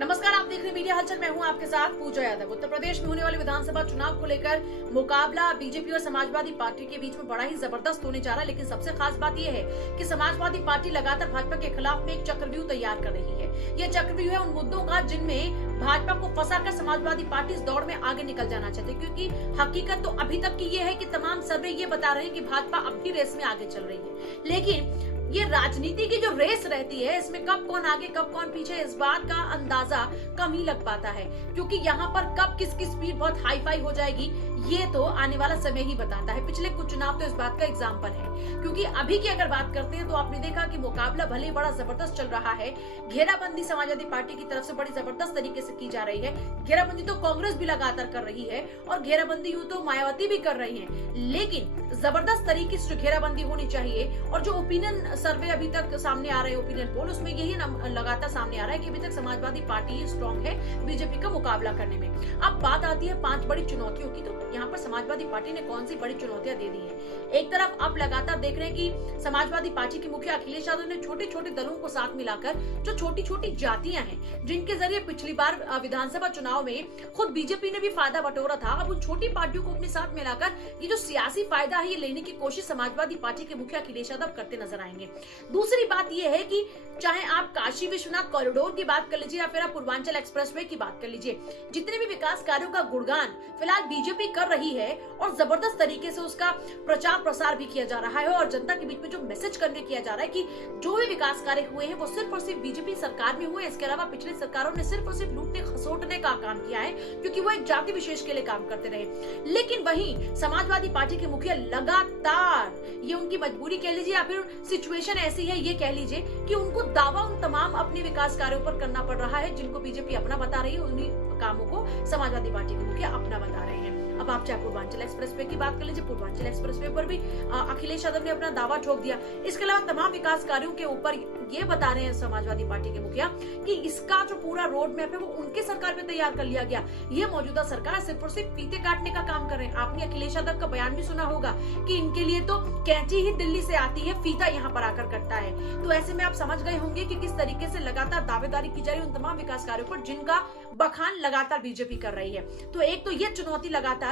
नमस्कार, आप देख रहे हैं मीडिया हलचल। मैं हूं आपके साथ पूजा यादव। उत्तर प्रदेश में होने वाले विधानसभा चुनाव को लेकर मुकाबला बीजेपी और समाजवादी पार्टी के बीच में बड़ा ही जबरदस्त होने जा रहा है। लेकिन सबसे खास बात यह है कि समाजवादी पार्टी लगातार भाजपा के खिलाफ में एक चक्रव्यूह तैयार कर रही है। यह चक्रव्यूह है उन मुद्दों का जिनमें भाजपा को फंसाकर समाजवादी पार्टी इस दौड़ में आगे निकल जाना चाहती है, क्योंकि हकीकत तो अभी तक की ये है कि तमाम सर्वे ये बता रहे हैं कि भाजपा अब भी रेस में आगे चल रही है। लेकिन ये राजनीति की जो रेस रहती है, इसमें कब कौन आगे कब कौन पीछे, इस बात का अंदाजा कम ही लग पाता है, क्योंकि यहाँ पर कब किसकी स्पीड बहुत हाई फाई हो जाएगी ये तो आने वाला समय ही बताता है। पिछले कुछ चुनाव तो इस बात का एग्जाम्पल है, क्योंकि अभी की अगर बात करते हैं तो आपने देखा कि मुकाबला भले बड़ा जबरदस्त चल रहा है। घेराबंदी समाजवादी पार्टी की तरफ से बड़ी जबरदस्त तरीके से की जा रही है। घेराबंदी तो कांग्रेस भी लगातार कर रही है और घेराबंदी यूं तो मायावती भी कर रही है, लेकिन जबरदस्त तरीके से घेराबंदी होनी चाहिए। और जो ओपिनियन सर्वे अभी तक सामने आ रहे हैं, ओपिनियन पोल, उसमें यही लगातार सामने आ रहा है कि अभी तक समाजवादी पार्टी स्ट्रॉन्ग है बीजेपी का मुकाबला करने में। अब बात आती है 5 बड़ी चुनौतियों की, तो यहाँ पर समाजवादी पार्टी ने कौन सी बड़ी चुनौतियां दे दी है। एक तरफ आप लगातार देख रहे हैं कि समाजवादी पार्टी के मुखिया अखिलेश यादव ने छोटे छोटे दलों को साथ मिलाकर जो छोटी छोटी जातियां हैं, जिनके जरिए पिछली बार विधानसभा चुनाव में खुद बीजेपी ने भी फायदा बटोरा था, अब उन छोटी पार्टियों को अपने साथ मिलाकर ये जो सियासी फायदा है ये लेने की कोशिश समाजवादी पार्टी के मुखिया अखिलेश यादव करते नजर आएंगे। दूसरी बात यह है कि चाहे आप काशी विश्वनाथ कॉरिडोर की बात कर लीजिए या फिर आप पूर्वांचल एक्सप्रेसवे की बात कर लीजिए, जितने भी विकास कार्यों का गुणगान फिलहाल बीजेपी कर रही है और जबरदस्त तरीके से उसका प्रचार प्रसार भी किया जा रहा है और जनता के बीच में जो मैसेज कन्वे किया जा रहा है कि जो भी विकास कार्य हुए हैं वो सिर्फ और सिर्फ बीजेपी सरकार में हुए, इसके अलावा पिछली सरकारों ने सिर्फ और सिर्फ लूटने खसोटने का काम किया है, क्योंकि वो एक जाति विशेष के लिए काम करते रहे। लेकिन वहीं समाजवादी पार्टी के मुखिया लगातार, ये उनकी मजबूरी कह लीजिए या फिर सिचुएशन ऐसी है ये कह लीजिए कि उनको दावा उन तमाम अपने विकास कार्यों पर करना पड़ रहा है जिनको बीजेपी अपना बता रही है, उन्हीं कामों को समाजवादी पार्टी के मुखिया अपना बता रहे हैं। अब आप चाहे पूर्वांचल एक्सप्रेसवे की बात कर लीजिए, पूर्वांचल एक्सप्रेसवे पर भी अखिलेश यादव ने अपना दावा ठोक दिया। इसके अलावा तमाम विकास कार्यों के ऊपर ये बता रहे हैं समाजवादी पार्टी के मुखिया कि इसका जो पूरा रोड मैप है वो उनके सरकार में तैयार कर लिया गया। ये मौजूदा सरकार सिर्फ और सिर्फ फीते काटने का काम कर रहे हैं। आपने अखिलेश यादव का बयान भी सुना होगा कि इनके लिए तो कैंची ही दिल्ली से आती है, फीता यहाँ पर आकर कटता है। तो ऐसे में आप समझ गए होंगे कि किस तरीके से लगातार दावेदारी की जा रही है उन तमाम विकास कार्यों पर जिनका बखान लगातार बीजेपी कर रही है। तो एक तो ये चुनौती लगातार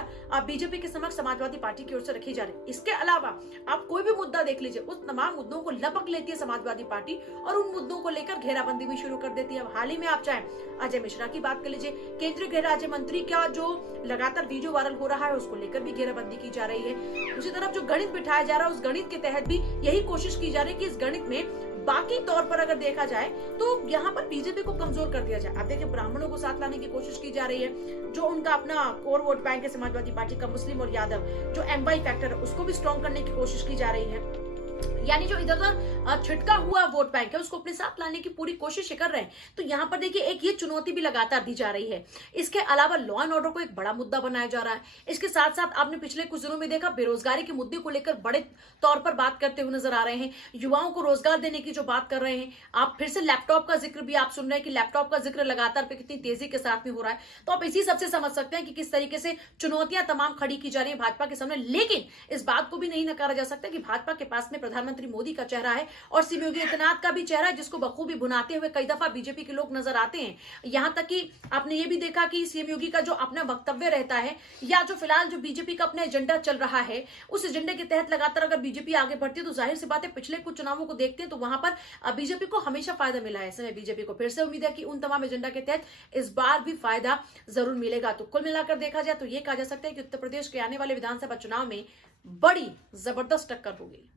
बीजेपी के समक्ष समाजवादी पार्टी की ओर से रखी जा रही है। इसके अलावा आप कोई भी मुद्दा देख लीजिए, उस तमाम मुद्दों को लपक लेती है समाजवादी पार्टी और उन मुद्दों को लेकर घेराबंदी भी शुरू कर देती है। अब हाल ही में आप चाहे अजय मिश्रा की बात कर लीजिए, केंद्रीय गृह राज्य मंत्री का जो लगातार वीडियो वायरल हो रहा है उसको लेकर भी घेराबंदी की जा रही है। उसी तरफ जो गणित बिठाया जा रहा है उस गणित के तहत भी यही कोशिश की जा रही है कि इस गणित में बाकी तौर पर अगर देखा जाए तो यहाँ पर बीजेपी को कमजोर कर दिया जाए। आप देखिए ब्राह्मणों को साथ लाने की कोशिश की जा रही है, जो उनका अपना कोर वोट बैंक है समाजवादी पार्टी का, मुस्लिम और यादव, जो एमवाई फैक्टर है उसको भी स्ट्रॉन्ग करने की कोशिश की जा रही है। यानी जो इधर उधर छिटका हुआ वोट बैंक है उसको अपने साथ लाने की पूरी कोशिश कर रहे हैं। तो यहाँ पर देखिए एक ये चुनौती भी लगातार दी जा रही है। इसके अलावा लॉ एंड ऑर्डर को एक बड़ा मुद्दा बनाया जा रहा है। इसके साथ साथ आपने पिछले कुछ दिनों में देखा बेरोजगारी के मुद्दे को लेकर बड़े तौर पर बात करते हुए नजर आ रहे हैं। युवाओं को रोजगार देने की जो बात कर रहे हैं, आप फिर से लैपटॉप का जिक्र भी आप सुन रहे हैं कि लैपटॉप का जिक्र लगातार पे कितनी तेजी के साथ में हो रहा है। तो आप इसी सबसे समझ सकते हैं कि किस तरीके से चुनौतियां तमाम खड़ी की जा रही है भाजपा के सामने। लेकिन इस बात को भी नहीं नकारा जा सकता कि भाजपा के पास में प्रधानमंत्री मोदी का चेहरा है और सीएम योगी आदित्यनाथ का भी चेहरा है, जिसको बखूबी भुनाते हुए कई दफा बीजेपी के लोग नजर आते हैं। यहां तक कि आपने ये भी देखा कि सीएम योगी का जो अपना वक्तव्य रहता है या जो फिलहाल जो बीजेपी का अपना एजेंडा चल रहा है, उस एजेंडे के तहत लगातार अगर बीजेपी आगे बढ़ती है तो जाहिर सी बात है पिछले कुछ चुनावों को देखते हैं तो वहां पर बीजेपी को हमेशा फायदा मिला है। ऐसे में बीजेपी को फिर से उम्मीद है कि उन तमाम एजेंडा के तहत इस बार भी फायदा जरूर मिलेगा। तो कुल मिलाकर देखा जाए तो यह कहा जा सकता है कि उत्तर प्रदेश के आने वाले विधानसभा चुनाव में बड़ी जबरदस्त टक्कर होगी।